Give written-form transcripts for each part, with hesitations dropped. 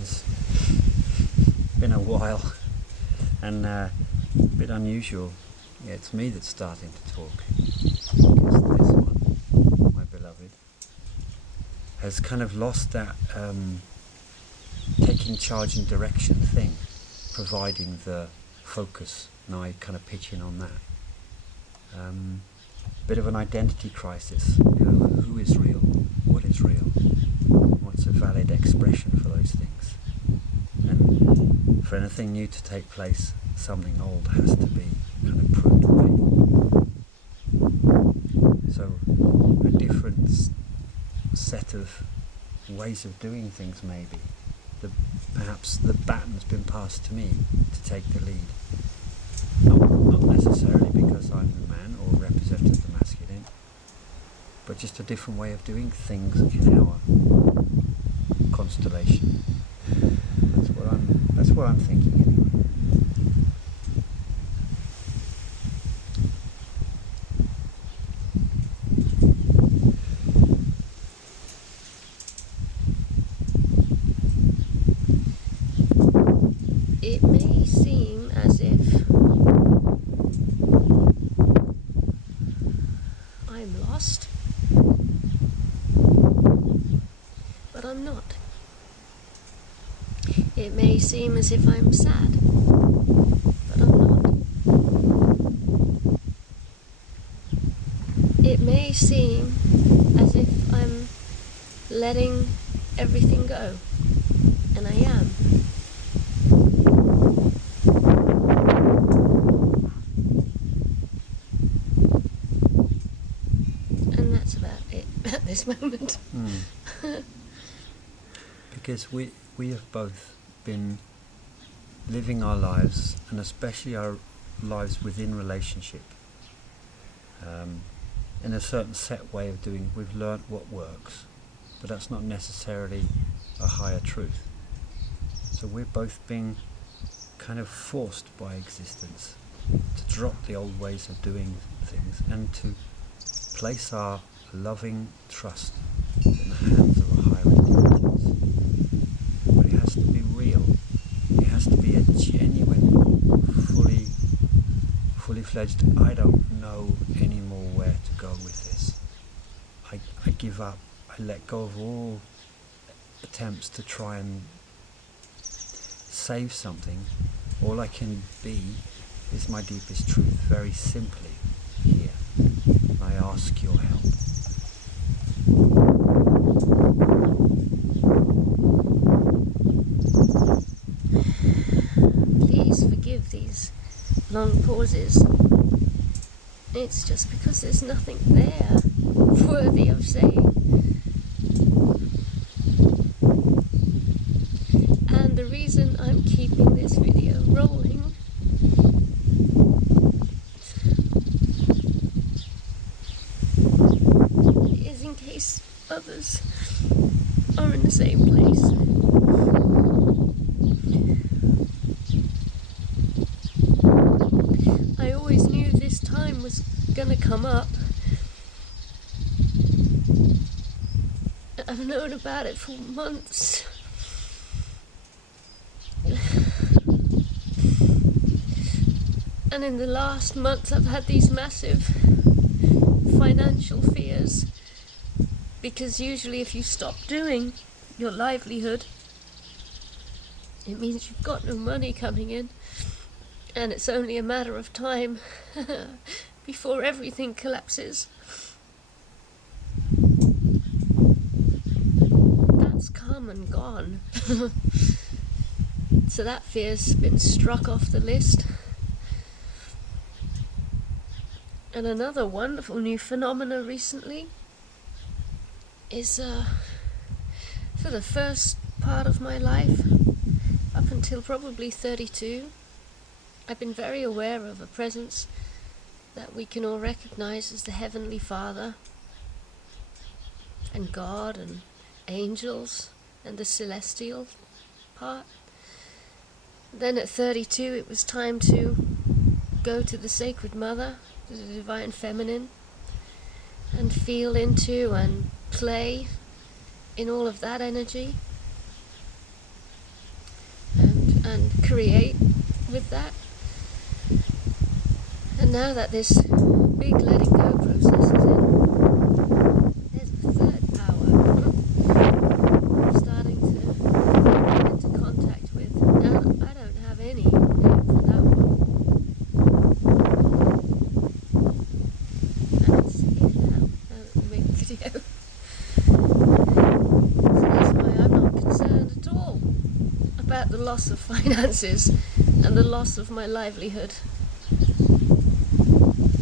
friends. Been a while, and a bit unusual. Yeah, it's me that's starting to talk. Because this one, my beloved, has kind of lost that taking charge and direction thing, providing the focus, and I kind of pitch in on that. Bit of an identity crisis. Who is real? What is real? What's a valid expression for those things? And for anything new to take place, something old has to be kind of pruned away. So a different set of ways of doing things, maybe. Perhaps the baton's been passed to me to take the lead. Not necessarily because I'm the man or represented the masculine, but just a different way of doing things in our constellation. That's what I'm thinking anyway. It may seem as if I'm lost, but I'm not. It may seem as if I'm sad, but I'm not. It may seem as if I'm letting everything go, and I am. And that's about it at this moment. Because we have both been living our lives, and especially our lives within relationship, in a certain set way of doing. We've learnt what works, but that's not necessarily a higher truth. So we're both being kind of forced by existence to drop the old ways of doing things and to place our loving trust in the hands of a higher intelligence. But it has to be real. It has to be a genuine, fully fledged, I don't know anymore where to go with this. I give up. I let go of all attempts to try and save something. All I can be is my deepest truth, very simply here. I ask your help. Please forgive these long pauses. It's just because there's nothing there worthy of saying. And the reason I'm keeping this video rolling is in case others are in the same place. I always knew this time was gonna come up. I've known about it for months. And in the last months I've had these massive financial fears, because usually if you stop doing your livelihood, it means you've got no money coming in, and it's only a matter of time before everything collapses. That's come and gone. So that fear's been struck off the list. And another wonderful new phenomena recently is for the first part of my life, up until probably 32, I've been very aware of a presence that we can all recognize as the Heavenly Father, and God, and angels, and the celestial part. Then at 32 it was time to go to the Sacred Mother, the Divine Feminine, and feel into and play in all of that energy. create with that. And now that this big letting go process is in, there's a third power I'm starting to get into contact with. Now, I don't have any name for that one. And it's here now that we make the video. So that's why I'm not concerned at all about the loss of finances and the loss of my livelihood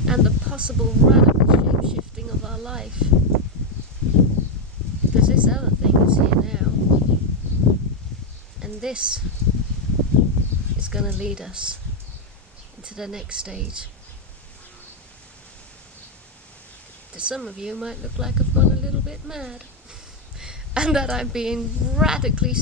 and the possible radical shape-shifting of our life, because this other thing is here now, and this is going to lead us into the next stage. To some of you, it might look like I've gone a little bit mad, and that I'm being radically,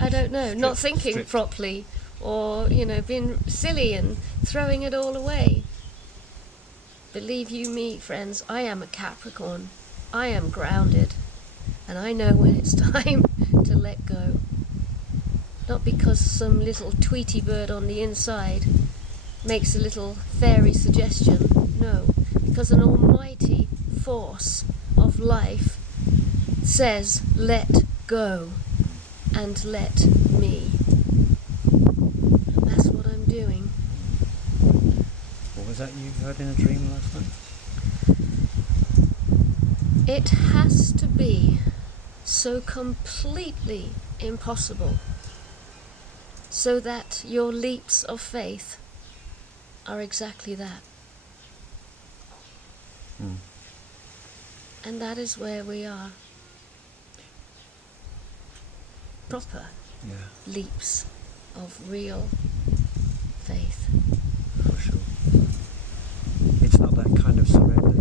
I don't know, not thinking strict. properly, or, being silly and throwing it all away. Believe you me, friends, I am a Capricorn. I am grounded, and I know when it's time to let go. Not because some little Tweety bird on the inside makes a little fairy suggestion, no, because an almighty force of life says, let go and let me. And that's what I'm doing. What was that you heard in a dream last night? It has to be so completely impossible so that your leaps of faith are exactly that. And that is where we are. Proper leaps of real faith. For sure. It's not that kind of surrender,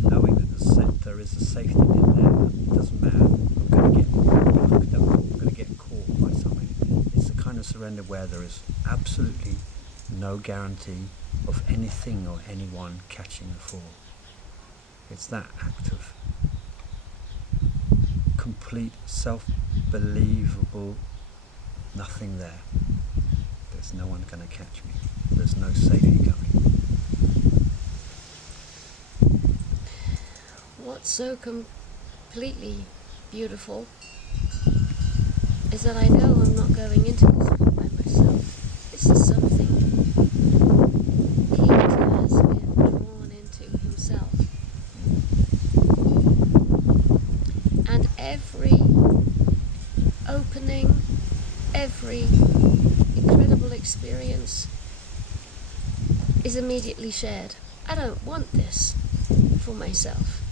knowing that there is a safety net there. It doesn't matter. I'm going to get caught by something. It's the kind of surrender where there is absolutely no guarantee of anything or anyone catching a fall. It's that act of complete self-believable nothing there. There's no one going to catch me. There's no safety coming. What's so completely beautiful is that I know I'm not going into this by myself. This is something Peter has been drawn into himself. And every opening, every incredible experience is immediately shared. I don't want this for myself.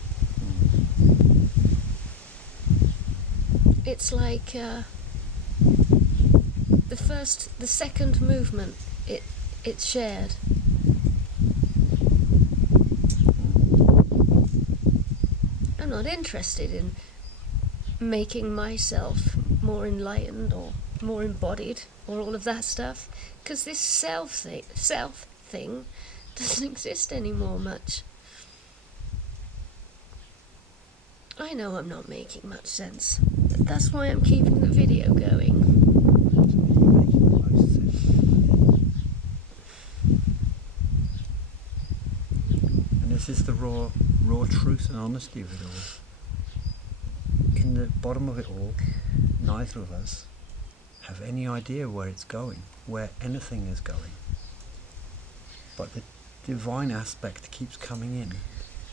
It's like the second movement, it's shared. I'm not interested in making myself more enlightened or more embodied or all of that stuff, because this self thing doesn't exist anymore much. I know I'm not making much sense, but that's why I'm keeping the video going. Making the most sense. And this is the raw truth and honesty of it all. In the bottom of it all, neither of us have any idea where it's going, where anything is going. But the divine aspect keeps coming in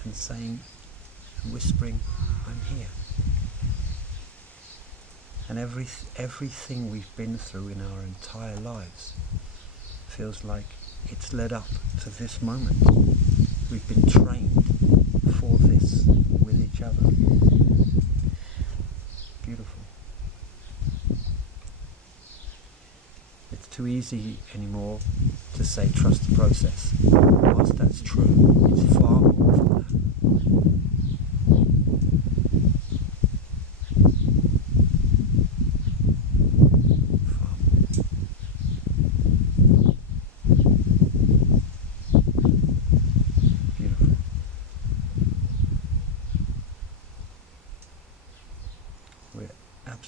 and saying, whispering, I'm here. And everything we've been through in our entire lives feels like it's led up to this moment. We've been trained for this with each other. Beautiful. It's too easy anymore to say trust the process. Whilst that's true, it's far more than that.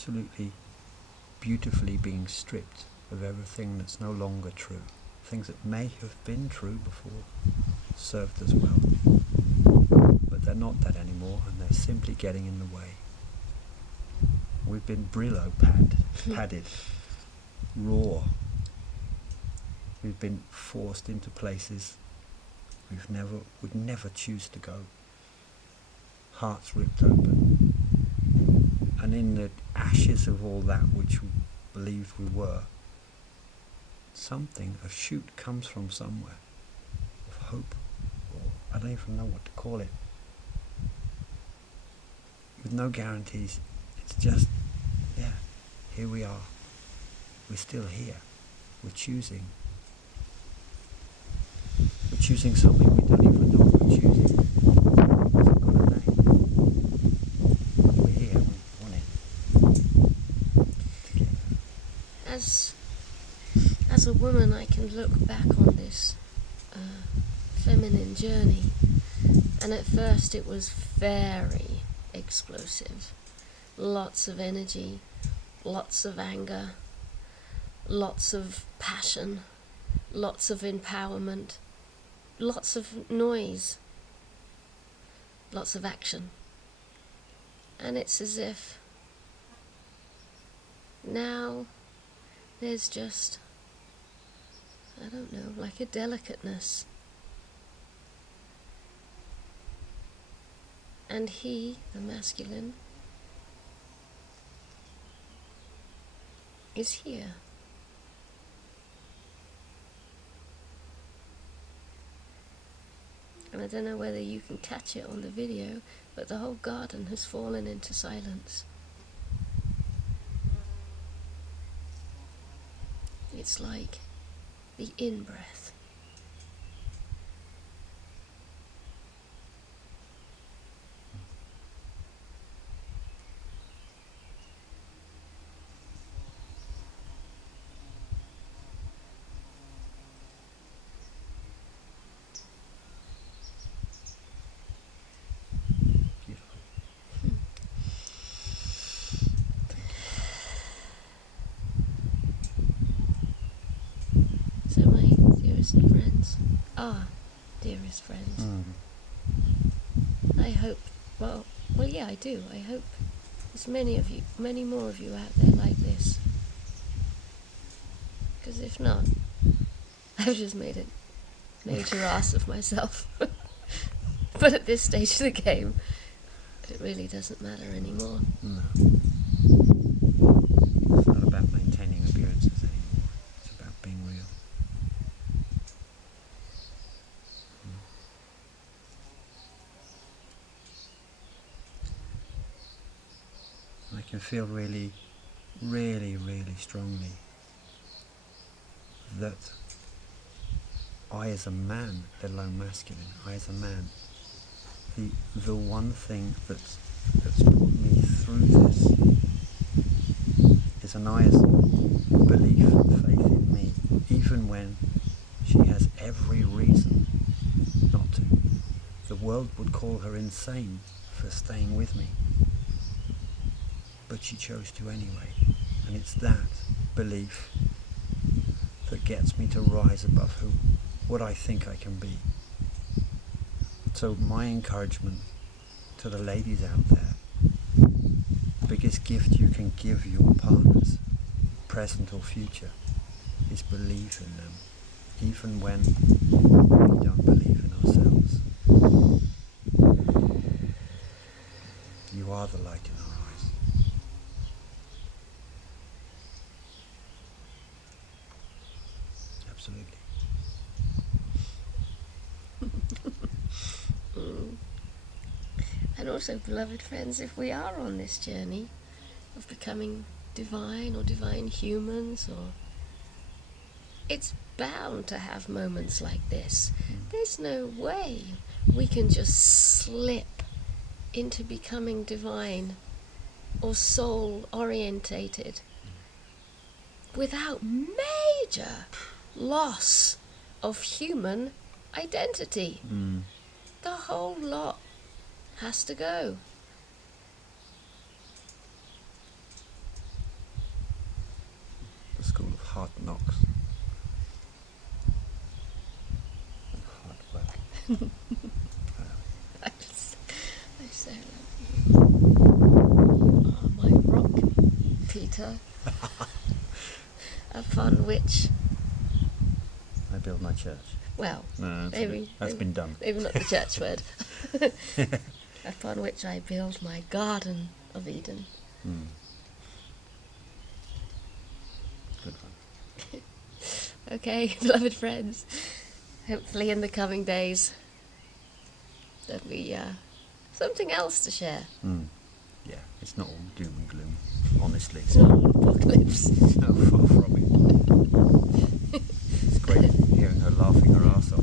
absolutely beautifully being stripped of everything that's no longer true. Things that may have been true before served us well, but they're not that anymore, and they're simply getting in the way. We've been padded, raw. We've been forced into places would never choose to go. Hearts ripped open. And in the ashes of all that which we believed we were, a shoot comes from somewhere, of hope, or I don't even know what to call it. With no guarantees, it's just, here we are. We're still here. We're choosing. We're choosing something we don't even know we're choosing. It's got a name. We're here, we want it. Together. As a woman, I can look back on this feminine journey, and at first it was very explosive. Lots of energy, lots of anger, lots of passion, lots of empowerment, lots of noise, lots of action. And it's as if now there's just, I don't know, like a delicateness. And he, the masculine, is here. And I don't know whether you can catch it on the video, but the whole garden has fallen into silence. It's like the in-breath. So my dearest friends, dearest friends, I hope, well yeah, I do. I hope there's many more of you out there like this. Because if not, I've just made a major ass of myself. But at this stage of the game, it really doesn't matter anymore. No. It's not about maintaining appearances anymore. It's about being real. I can feel really, really, really strongly that I as a man, let alone masculine, I as a man, the one thing that's brought me through this is Anaya's belief and faith in me, even when she has every reason not to. The world would call her insane for staying with me, but she chose to anyway. And it's that belief that gets me to rise above what I think I can be. So my encouragement to the ladies out there, the biggest gift you can give your partners, present or future, is believe in them, even when we don't believe in ourselves. You are the light in our eyes. Absolutely. And also, beloved friends, if we are on this journey of becoming divine or divine humans, or it's bound to have moments like this. There's no way we can just slip into becoming divine or soul orientated without major loss of human identity. The whole lot has to go. hard knocks and hard work. I so love you. Oh, my rock, Peter, upon which, I build my church. well, No, maybe that's been done. maybe not the church word, upon which I build my garden of Eden. Mm. Good one. Okay, beloved friends, hopefully in the coming days there'll be something else to share. Mm. Yeah, it's not all doom and gloom, honestly. It's not all apocalypse. No, far from it. It's great hearing her laughing her arse off.